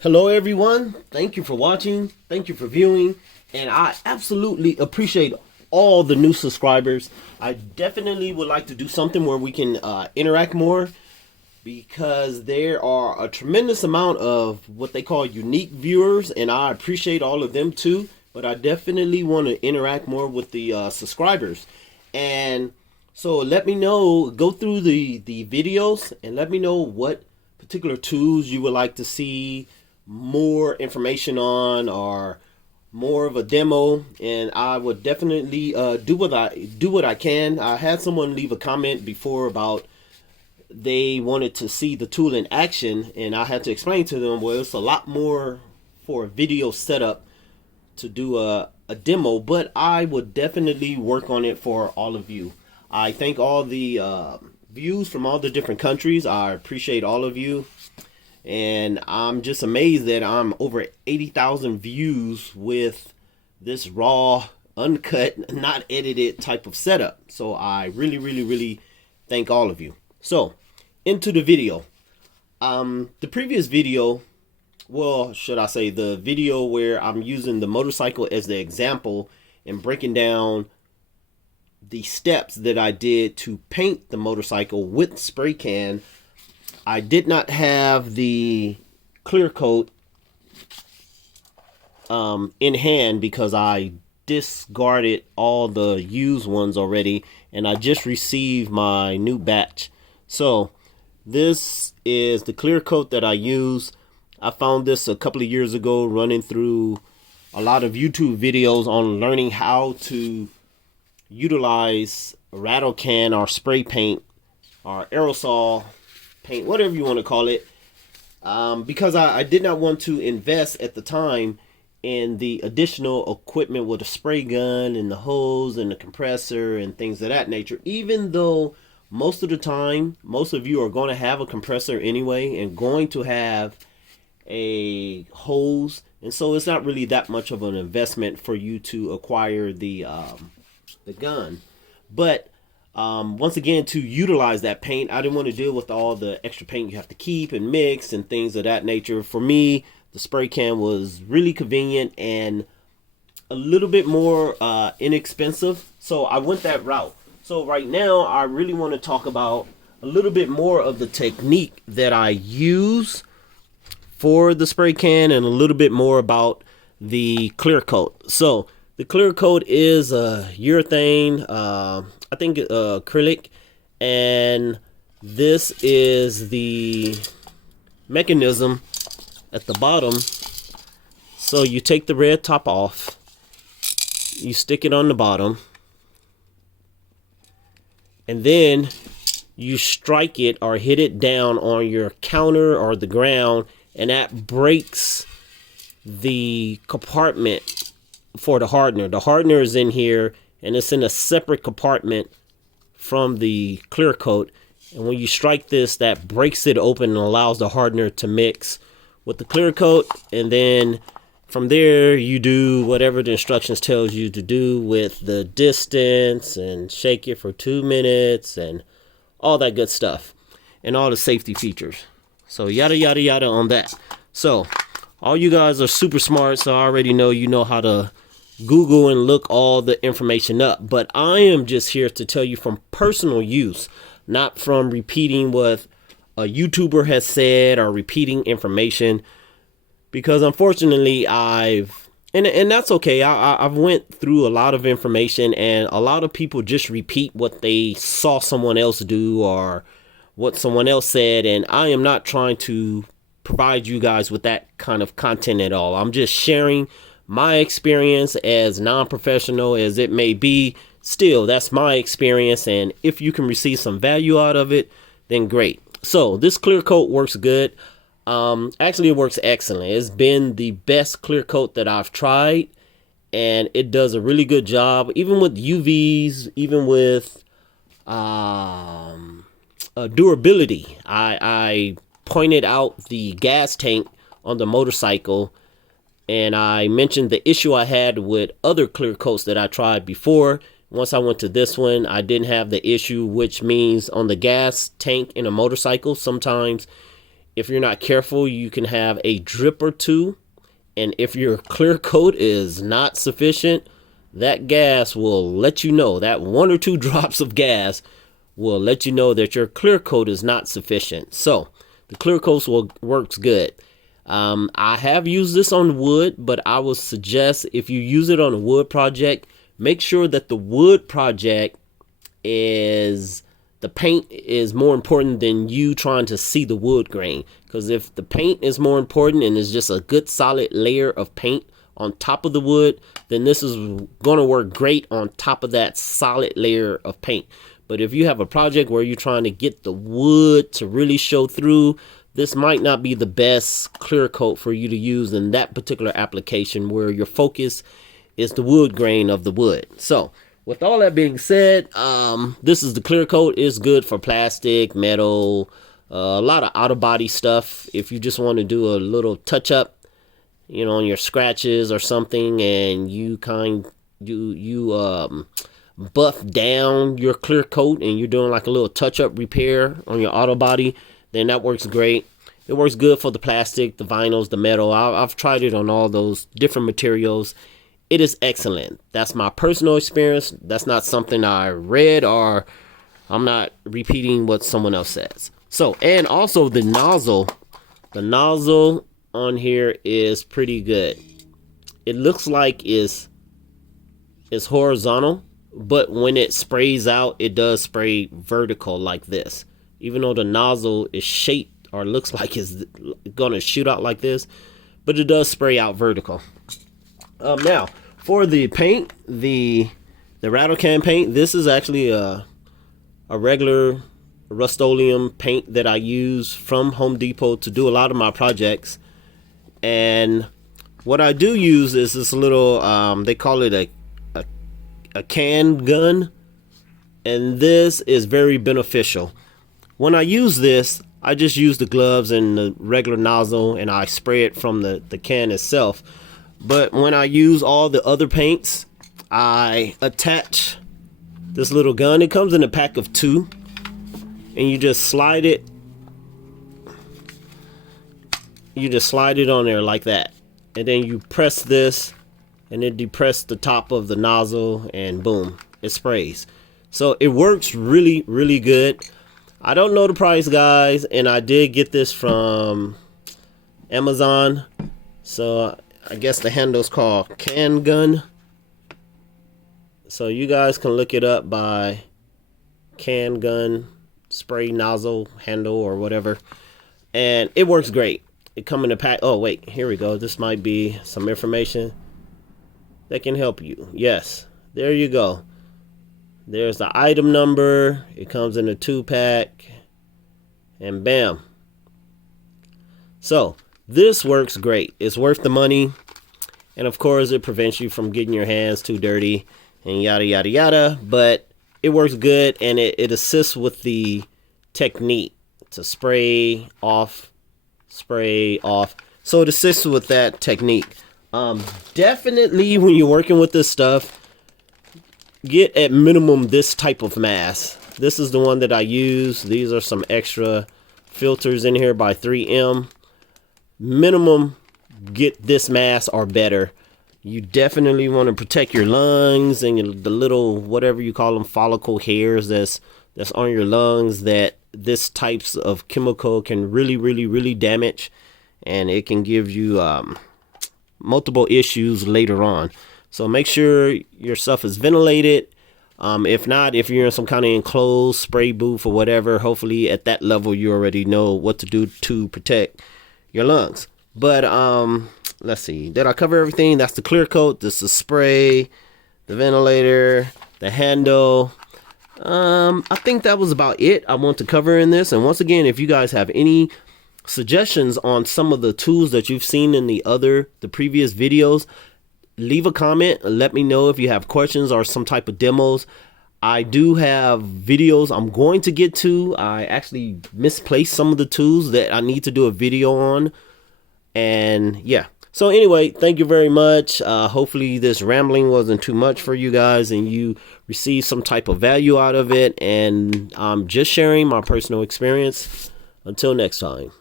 Hello everyone, thank you for watching, thank you for viewing, and I absolutely appreciate all the new subscribers. I definitely would like to do something where we can interact more, because there are a tremendous amount of what they call unique viewers, and I appreciate all of them too, but I definitely want to interact more with the subscribers. And so let me know, go through the videos and let me know what particular tools you would like to see more information on, or more of a demo, and I would definitely do what I can. I had someone leave a comment before about they wanted to see the tool in action, and I had to explain to them, well, it's a lot more for a video setup to do a demo, but I would definitely work on it for all of you. I thank all the views from all the different countries. I appreciate all of you. And I'm just amazed that I'm over 80,000 views with this raw, uncut, not edited type of setup. So I really thank all of you. So into the video. The previous video, well, should I say the video where I'm using the motorcycle as the example and breaking down the steps that I did to paint the motorcycle with spray can, I did not have the clear coat in hand because I discarded all the used ones already, and I just received my new batch. So this is the clear coat that I use. I found this a couple of years ago running through a lot of YouTube videos on learning how to utilize rattle can or spray paint or aerosol paint, whatever you want to call it, because I did not want to invest at the time in the additional equipment with a spray gun and the hose and the compressor and things of that nature, even though most of the time most of you are going to have a compressor anyway and going to have a hose, and so it's not really that much of an investment for you to acquire the gun. But once again, to utilize that paint, I didn't want to deal with all the extra paint you have to keep and mix and things of that nature. For me, the spray can was really convenient and a little bit more inexpensive, so I went that route. So right now, I really want to talk about a little bit more of the technique that I use for the spray can and a little bit more about the clear coat. So the clear coat is a urethane, I think acrylic, and this is the mechanism at the bottom. So you take the red top off, you stick it on the bottom, and then you strike it or hit it down on your counter or the ground, and that breaks the compartment for the hardener. The hardener is in here, and it's in a separate compartment from the clear coat. And when you strike this, that breaks it open and allows the hardener to mix with the clear coat. And then from there, you do whatever the instructions tells you to do with the distance and shake it for 2 minutes and all that good stuff and all the safety features. So yada yada on that. So all you guys are super smart, so I already know you know how to Google and look all the information up, but I am just here to tell you from personal use, not from repeating what a YouTuber has said or repeating information, because unfortunately and that's okay. I've went through a lot of information, and a lot of people just repeat what they saw someone else do or what someone else said, and I am not trying to provide you guys with that kind of content at all. I'm just sharing my experience, as non-professional as it may be. Still, that's my experience, and if you can receive some value out of it, then great. So this clear coat works good. Actually, it works excellent. It's been the best clear coat that I've tried, and it does a really good job, even with UVs, even with durability. I pointed out the gas tank on the motorcycle, and I mentioned the issue I had with other clear coats that I tried before. Once I went to this one, I didn't have the issue, which means on the gas tank in a motorcycle, sometimes if you're not careful, you can have a drip or two. And if your clear coat is not sufficient, that gas will let you know, that 1 or 2 drops of gas will let you know that your clear coat is not sufficient. So the clear coat works good. I have used this on wood, but I would suggest if you use it on a wood project, make sure that the wood project is, the paint is more important than you trying to see the wood grain. Because if the paint is more important and it's just a good solid layer of paint on top of the wood, then this is going to work great on top of that solid layer of paint. But if you have a project where you're trying to get the wood to really show through, this might not be the best clear coat for you to use in that particular application where your focus is the wood grain of the wood. So with all that being said, this is the clear coat. It's good for plastic, metal, a lot of out of body stuff. If you just want to do a little touch up, you know, on your scratches or something, and you buff down your clear coat and you're doing like a little touch up repair on your auto body, then that works great. It works good for the plastic, the vinyls, the metal. I've tried it on all those different materials. It is excellent. That's my personal experience. That's not something I read, or I'm not repeating what someone else says. So, and also the nozzle on here is pretty good. It looks like it's horizontal, but when it sprays out, it does spray vertical like this. Even though the nozzle is shaped or looks like it's gonna shoot out like this, but it does spray out vertical. Now for the paint, the rattle can paint, this is actually a regular Rust-Oleum paint that I use from Home Depot to do a lot of my projects. And what I do use is this little they call it a can gun, and this is very beneficial. When I use this, I just use the gloves and the regular nozzle and I spray it from the can itself. But when I use all the other paints, I attach this little gun. It comes in a pack of 2, and you just slide it. You just slide it on there like that, and then you press this, and then depress the top of the nozzle, and boom, it sprays. So it works really, really good. I don't know the price, guys, and I did get this from Amazon. So I guess the handle's called Can Gun. So you guys can look it up by Can Gun spray nozzle handle or whatever, and it works great. It come in a pack. Oh wait, here we go. This might be some information that can help you. Yes, there you go. There's the item number. It comes in a 2-pack, and bam. So this works great. It's worth the money, and of course it prevents you from getting your hands too dirty and yada yada yada. But it works good, and it assists with the technique to spray off. So it assists with that technique. Definitely when you're working with this stuff, get at minimum this type of mask. This is the one that I use. These are some extra filters in here by 3M. Minimum, get this mask or better. You definitely want to protect your lungs and the little, whatever you call them, follicle hairs that's on your lungs, that this types of chemical can really damage, and it can give you multiple issues later on. So make sure your stuff is ventilated. If not, if you're in some kind of enclosed spray booth or whatever, hopefully at that level you already know what to do to protect your lungs. But let's see, did I cover everything? That's the clear coat. This is spray, the ventilator, the handle. I think that was about it I want to cover in this. And once again, if you guys have any suggestions on some of the tools that you've seen in the previous videos, leave a comment and let me know if you have questions or some type of demos. I do have videos I'm going to get to. I actually misplaced some of the tools that I need to do a video on. And yeah. So anyway, thank you very much. Hopefully this rambling wasn't too much for you guys and you received some type of value out of it. And I'm just sharing my personal experience. Until next time.